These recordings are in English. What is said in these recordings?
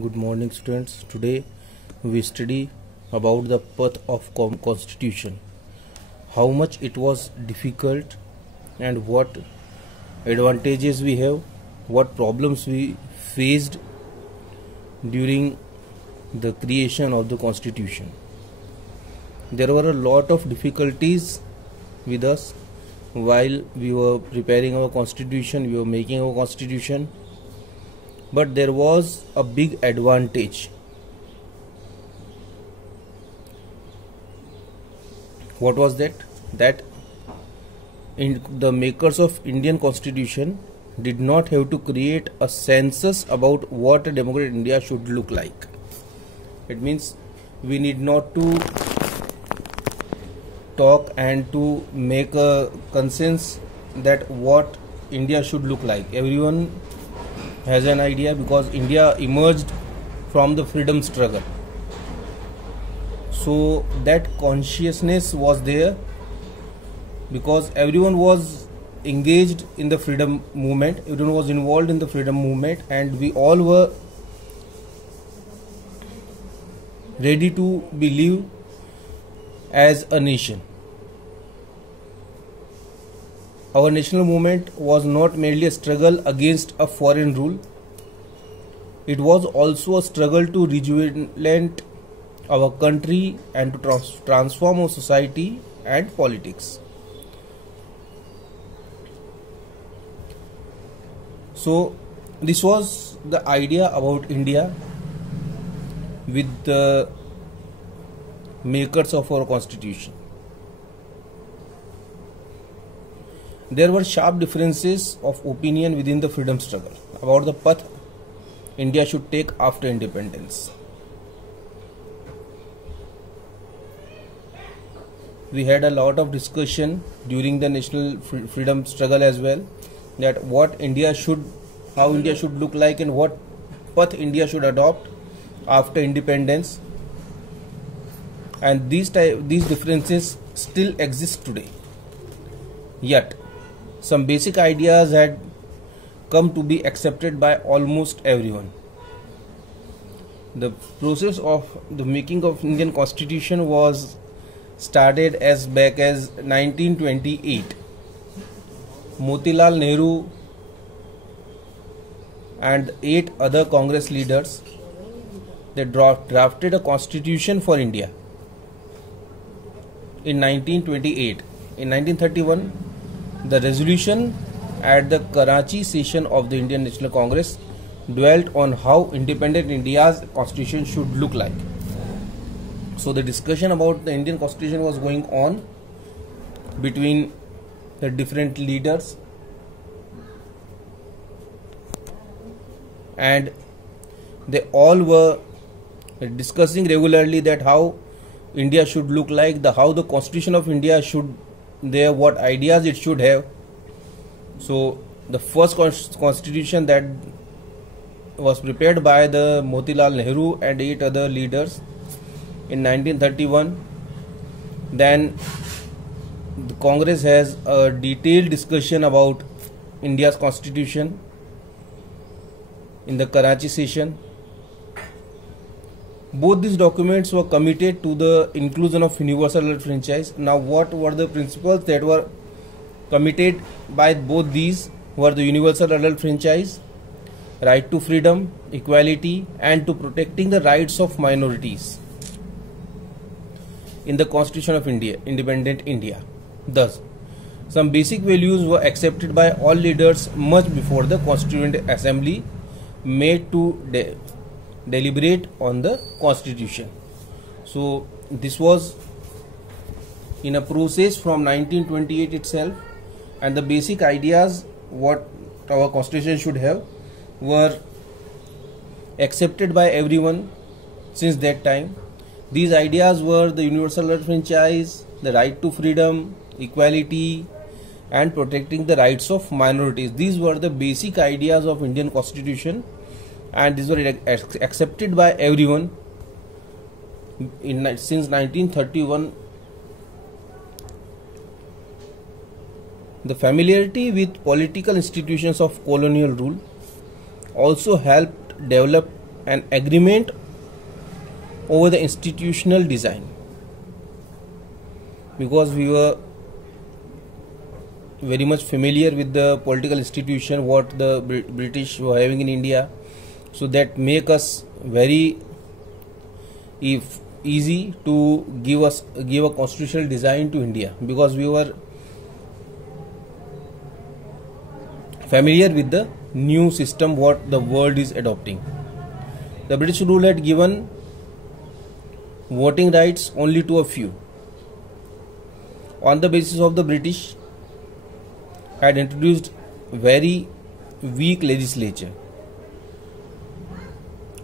Good morning, students. Today we study about the path of constitution, how much it was difficult and what advantages we have, what problems we faced during the creation of the constitution. There were a lot of difficulties with us while we were preparing our constitution, we were making our constitution. But there was a big advantage. What was that? That the makers of Indian Constitution did not have to create a census about what a democratic India should look like. It means we need not to talk and to make a consensus that what India should look like. Everyone has an idea because India emerged from the freedom struggle. So that consciousness was there because everyone was engaged in the freedom movement, everyone was involved in the freedom movement, and we all were ready to believe as a nation. Our national movement was not merely a struggle against a foreign rule. It was also a struggle to rejuvenate our country and to transform our society and politics. So this was the idea about India with the makers of our constitution. There were sharp differences of opinion within the freedom struggle about the path India should take after independence. We had a lot of discussion during the national freedom struggle as well, that what India should, how India should look like and what path India should adopt after independence. And these differences still exist today. Yet some basic ideas had come to be accepted by almost everyone. The process of the making of Indian Constitution was started as back as 1928. Motilal Nehru and 8 other Congress leaders, they drafted a constitution for India in 1928. In 1931, the resolution at the Karachi session of the Indian National Congress dwelt on how independent India's constitution should look like. So the discussion about the Indian constitution was going on between the different leaders, and they all were discussing regularly that how India should look like, how the constitution of India should there, what ideas it should have. So the first constitution that was prepared by the Motilal Nehru and 8 other leaders in 1931. Then the Congress has a detailed discussion about India's constitution in the Karachi session. Both these documents were committed to the inclusion of universal adult franchise. Now, what were the principles that were committed by both these? Were the universal adult franchise, right to freedom, equality, and to protecting the rights of minorities in the Constitution of India, independent India. Thus, some basic values were accepted by all leaders much before the Constituent Assembly made to deliberate on the constitution. So this was in a process from 1928 itself, and the basic ideas what our constitution should have were accepted by everyone since that time. These ideas were the universal adult franchise, the right to freedom, equality, and protecting the rights of minorities. These were the basic ideas of Indian Constitution, and these were accepted by everyone since 1931. The familiarity with political institutions of colonial rule also helped develop an agreement over the institutional design, because we were very much familiar with the political institution what the British were having in India, so that make us very easy to give a constitutional design to India, because we were familiar with the new system what the world is adopting. The British rule had given voting rights only to a few. On the basis of the British had introduced very weak legislature.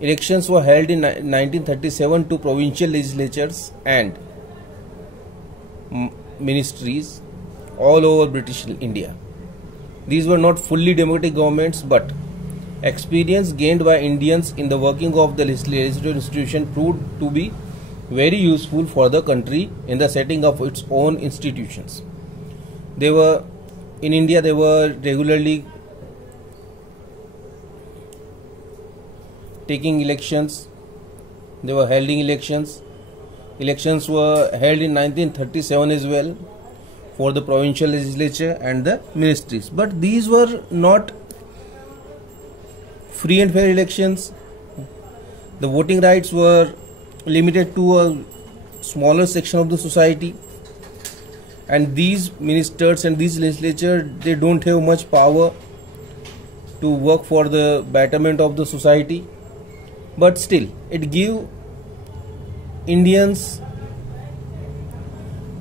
Elections were held in 1937 to provincial legislatures and ministries all over British India. These were not fully democratic governments, but experience gained by Indians in the working of the legislative institution proved to be very useful for the country in the setting of its own institutions. In India, they were regularly taking elections. They were holding elections. Elections were held in 1937 as well for the provincial legislature and the ministries. But these were not free and fair elections. The voting rights were limited to a smaller section of the society, and these ministers and these legislature, they don't have much power to work for the betterment of the society. But still, it gave Indians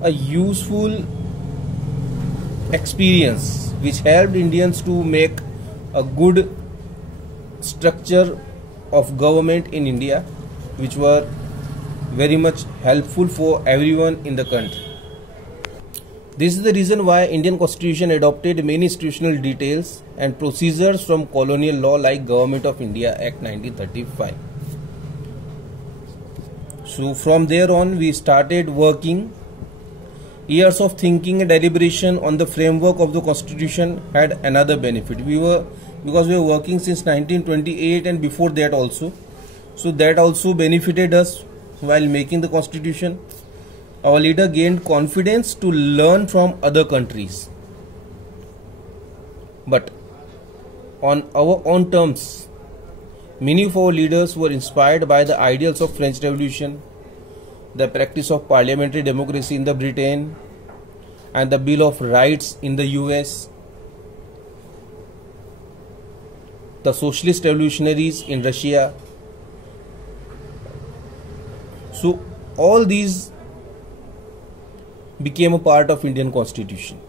a useful experience which helped Indians to make a good structure of government in India, which were very much helpful for everyone in the country. This is the reason why Indian Constitution adopted many institutional details and procedures from colonial law like Government of India Act 1935. So from there on we started working. Years of thinking and deliberation on the framework of the Constitution had another benefit. Because we were working since 1928 and before that also. So that also benefited us while making the Constitution. Our leader gained confidence to learn from other countries, but on our own terms. Many of our leaders were inspired by the ideals of French Revolution, the practice of parliamentary democracy in the Britain, and the Bill of Rights in the US, the socialist revolutionaries in Russia. So all these became a part of Indian Constitution.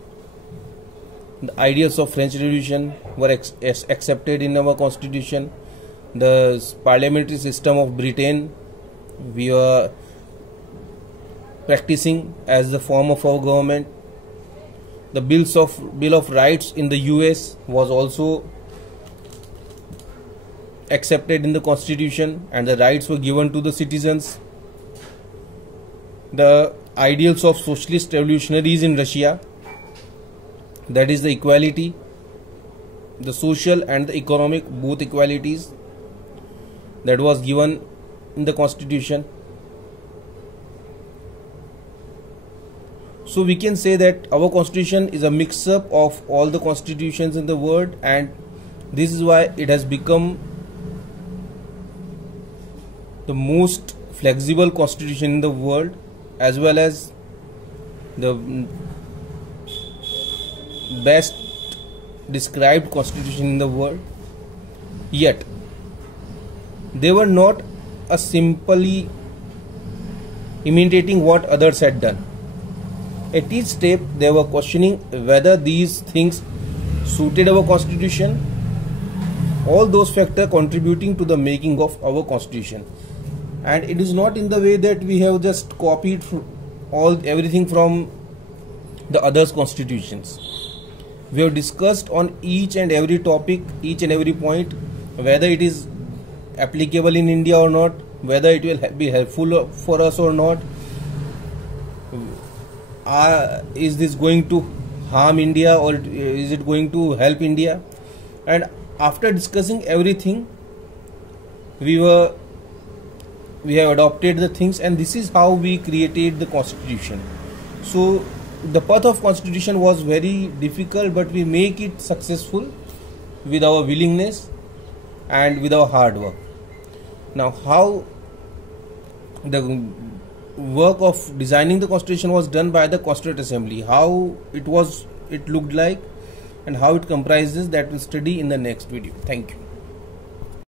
The ideas of French Revolution were accepted in our Constitution. The parliamentary system of Britain we were practicing as the form of our government. The Bill of Rights in the US was also accepted in the Constitution, and the rights were given to the citizens. The ideals of socialist revolutionaries in Russia, that is the equality, the social and the economic both equalities, that was given in the Constitution. So we can say that our Constitution is a mix-up of all the constitutions in the world, and this is why it has become the most flexible constitution in the world, as well as the best described constitution in the world. Yet they were not simply imitating what others had done. At each step they were questioning whether these things suited our constitution. All those factors contributing to the making of our constitution. And it is not in the way that we have just copied everything from the others' constitutions. We have discussed on each and every topic, each and every point, whether it is applicable in India or not, whether it will be helpful for us or not. Is this going to harm India, or is it going to help India? And after discussing everything, we have adopted the things, and this is how we created the constitution. So the path of constitution was very difficult, but we make it successful with our willingness and with our hard work. Now, how the work of designing the constitution was done by the Constituent Assembly, how it looked like, and how it comprises, that we'll study in the next video. Thank you.